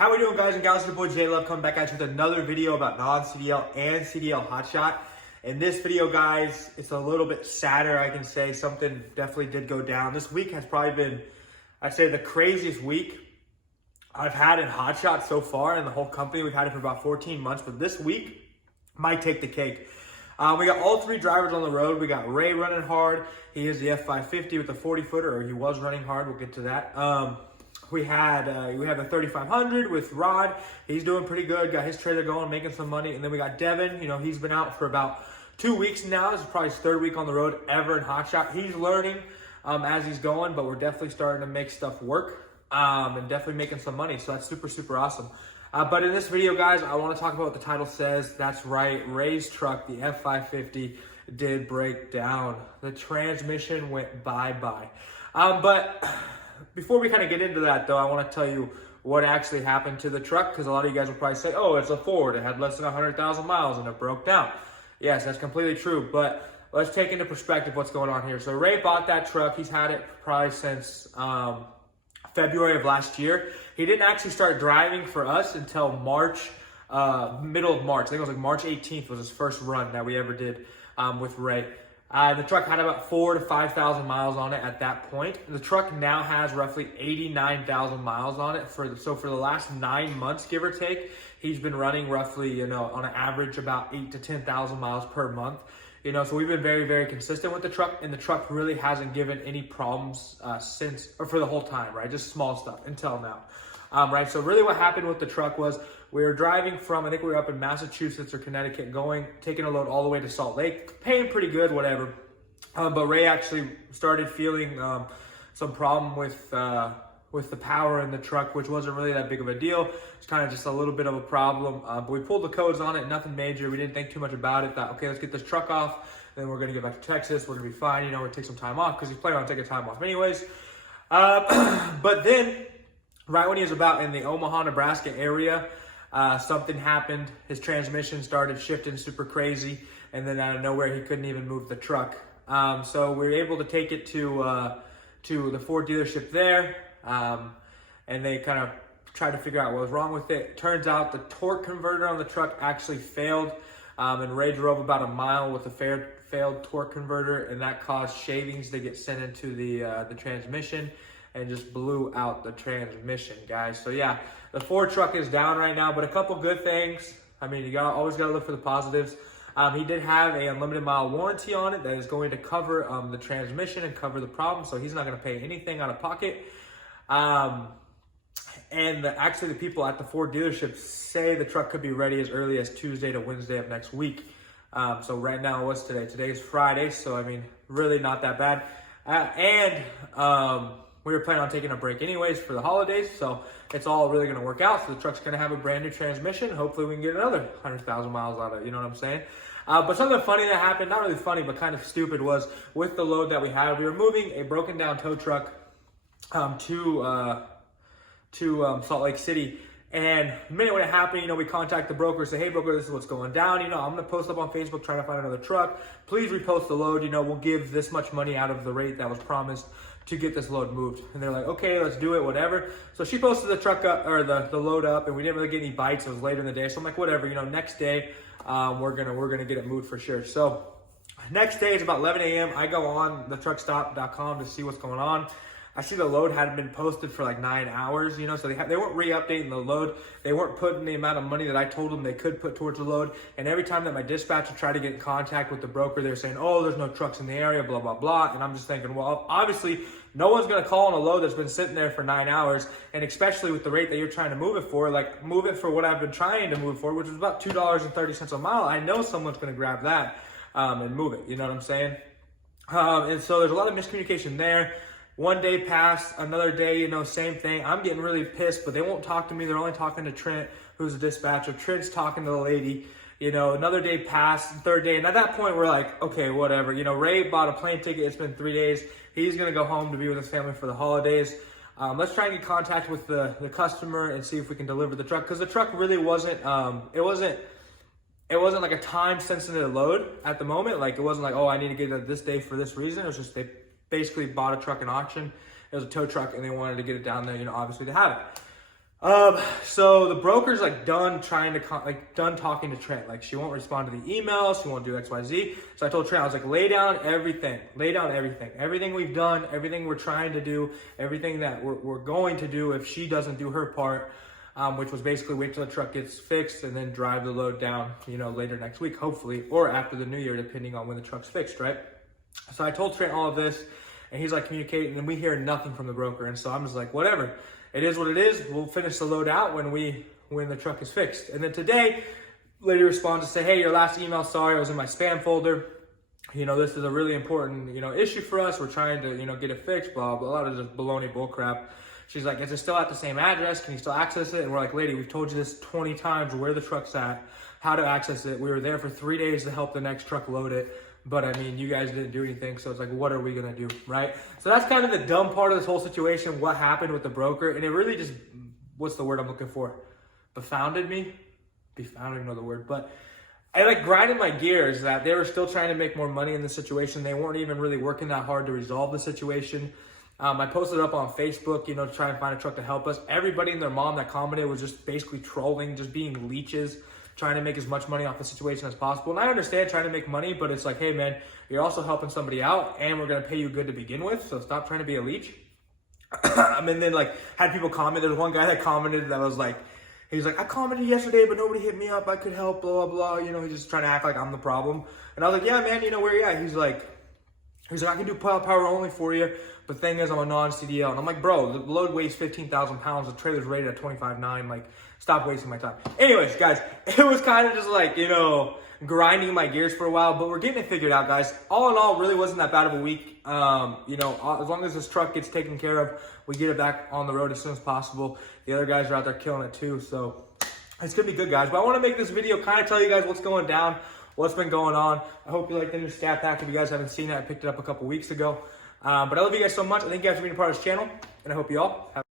How we doing, guys and gals? It's your boy J Love coming back at you with another video about non-CDL and CDL Hotshot. In this video, guys, it's a little bit sadder, I can say. Something definitely did go down. This week has probably been, I'd say, the craziest week I've had in Hotshot so far in the whole company. We've had it for about 14 months, but this week might take the cake. We got all three drivers on the road. We got Ray running hard. He is the F550 with the 40-footer, or he was running hard. We'll get to that. We have the 3500 with Rod. He's doing pretty good. Got his trailer going, making some money. And then we got Devin. You know, he's been out for about 2 weeks now. This is probably his third week on the road ever in Hotshot. He's learning as he's going, but we're definitely starting to make stuff work and definitely making some money. So that's super, super awesome. But in this video, guys, I want to talk about what the title says. That's right. Ray's truck, the F550, did break down. The transmission went bye-bye. But before we kind of get into that, though, I want to tell you what actually happened to the truck, because a lot of you guys will probably say, oh, it's a Ford. It had less than 100,000 miles and it broke down. Yes, that's completely true. But let's take into perspective what's going on here. So Ray bought that truck. He's had it probably since February of last year. He didn't actually start driving for us until March, middle of March. I think it was like March 18th was his first run that we ever did with Ray. The truck had about 4,000 to 5,000 miles on it at that point. The truck now has roughly 89,000 miles on it. So for the last 9 months, give or take, he's been running roughly, you know, on an average about 8,000 to 10,000 miles per month. You know, so we've been very, very consistent with the truck, and the truck really hasn't given any problems for the whole time, right? Just small stuff until now. Right, so really what happened with the truck was we were driving from, I think we were up in Massachusetts or Connecticut, taking a load all the way to Salt Lake, paying pretty good, whatever. But Ray actually started feeling some problem with the power in the truck, which wasn't really that big of a deal. It's kind of just a little bit of a problem. But we pulled the codes on it, nothing major. We didn't think too much about it. Thought, okay, let's get this truck off. Then we're gonna get back to Texas. We're gonna be fine. You know, we're gonna take some time off because he's planning on taking time off anyways. But then, right when he was about in the Omaha, Nebraska area, something happened. His transmission started shifting super crazy, and then out of nowhere, he couldn't even move the truck. So we were able to take it to the Ford dealership there, and they kind of tried to figure out what was wrong with it. Turns out the torque converter on the truck actually failed, and Ray drove about a mile with a failed torque converter, and that caused shavings to get sent into the transmission and just blew out the transmission, guys. So yeah, the Ford truck is down right now, but a couple good things. I mean, you always gotta look for the positives. He did have a unlimited mile warranty on it that is going to cover the transmission and cover the problem, so he's not gonna pay anything out of pocket. And actually the people at the Ford dealership say the truck could be ready as early as Tuesday to Wednesday of next week. So right now, what's today? Today is Friday, so I mean, really not that bad. We were planning on taking a break anyways for the holidays, so it's all really gonna work out. So the truck's gonna have a brand new transmission. Hopefully we can get another 100,000 miles out of it, you know what I'm saying? But something funny that happened, not really funny, but kind of stupid, was with the load that we had. We were moving a broken down tow truck to Salt Lake City. And the minute when it happened, you know, we contact the broker, say, hey broker, this is what's going down. You know, I'm gonna post up on Facebook trying to find another truck. Please repost the load. You know, we'll give this much money out of the rate that was promised to get this load moved. And they're like, okay, let's do it, whatever. So she posted the truck up, or the load up, and we didn't really get any bites. It was later in the day. So I'm like, whatever, you know, next day, we're gonna get it moved for sure. So next day, it's about 11 a.m. I go on the truckstop.com to see what's going on. I see the load hadn't been posted for like 9 hours, you know, so they weren't re-updating the load. They weren't putting the amount of money that I told them they could put towards the load. And every time that my dispatcher tried to get in contact with the broker, they're saying, oh, there's no trucks in the area, blah, blah, blah. And I'm just thinking, well, obviously no one's going to call on a load that's been sitting there for 9 hours. And especially with the rate that you're trying to move it for, like move it for what I've been trying to move for, which is about $2.30 a mile. I know someone's going to grab that and move it. You know what I'm saying? And so there's a lot of miscommunication there. One day passed, another day, you know, same thing. I'm getting really pissed, but they won't talk to me. They're only talking to Trent, who's a dispatcher. Trent's talking to the lady. You know, another day passed, third day. And at that point, we're like, okay, whatever. You know, Ray bought a plane ticket. It's been 3 days. He's going to go home to be with his family for the holidays. Let's try and get contact with the customer and see if we can deliver the truck. Because the truck really wasn't, it wasn't like a time-sensitive load at the moment. Like, it wasn't like, oh, I need to get it this day for this reason. It was just they basically bought a truck in auction. It was a tow truck, and they wanted to get it down there, you know, obviously to have it. So the broker's like done trying to done talking to Trent. Like she won't respond to the emails, she won't do XYZ. So I told Trent, I was like, lay down everything, everything we've done, everything we're trying to do, everything that we're going to do if she doesn't do her part, which was basically wait till the truck gets fixed and then drive the load down, you know, later next week, hopefully, or after the new year, depending on when the truck's fixed, right? So I told Trent all of this, and he's like communicating, and we hear nothing from the broker. And so I'm just like, whatever. It is what it is. We'll finish the load out when the truck is fixed. And then today, lady responds to say, hey, your last email, sorry, I was in my spam folder. You know, this is a really important, you know, issue for us. We're trying to, you know, get it fixed, blah, blah, a lot of just baloney bull crap. She's like, is it still at the same address? Can you still access it? And we're like, lady, we've told you this 20 times where the truck's at, how to access it. We were there for 3 days to help the next truck load it. But I mean, you guys didn't do anything, so it's like, what are we gonna do, right? So that's kind of the dumb part of this whole situation, what happened with the broker, and it really just, what's the word I'm looking for? Befounded me? I don't even know the word, but I like grinded my gears that they were still trying to make more money in the situation. They weren't even really working that hard to resolve the situation. I posted up on Facebook, you know, to try and find a truck to help us. Everybody and their mom that commented was just basically trolling, just being leeches, trying to make as much money off the situation as possible. And I understand trying to make money, but it's like, hey man, you're also helping somebody out and we're gonna pay you good to begin with, so stop trying to be a leech. I mean, then like had people comment. There's one guy that commented that was like, he's like, I commented yesterday, but nobody hit me up, I could help, blah, blah, blah. You know, he's just trying to act like I'm the problem. And I was like, yeah man, you know, where you at? He's like, I can do power only for you, but the thing is, I'm a non-CDL. And I'm like, bro, the load weighs 15,000 pounds. The trailer's rated at 25.9. Like, stop wasting my time. Anyways, guys, it was kind of just like, you know, grinding my gears for a while, but we're getting it figured out, guys. All in all, really wasn't that bad of a week. You know, as long as this truck gets taken care of, we get it back on the road as soon as possible. The other guys are out there killing it too, so it's gonna be good, guys. But I want to make this video kind of tell you guys what's going down, what's been going on. I hope you like the new scat pack. If you guys haven't seen it, I picked it up a couple weeks ago. But I love you guys so much. I thank you guys for being a part of this channel, and I hope you all have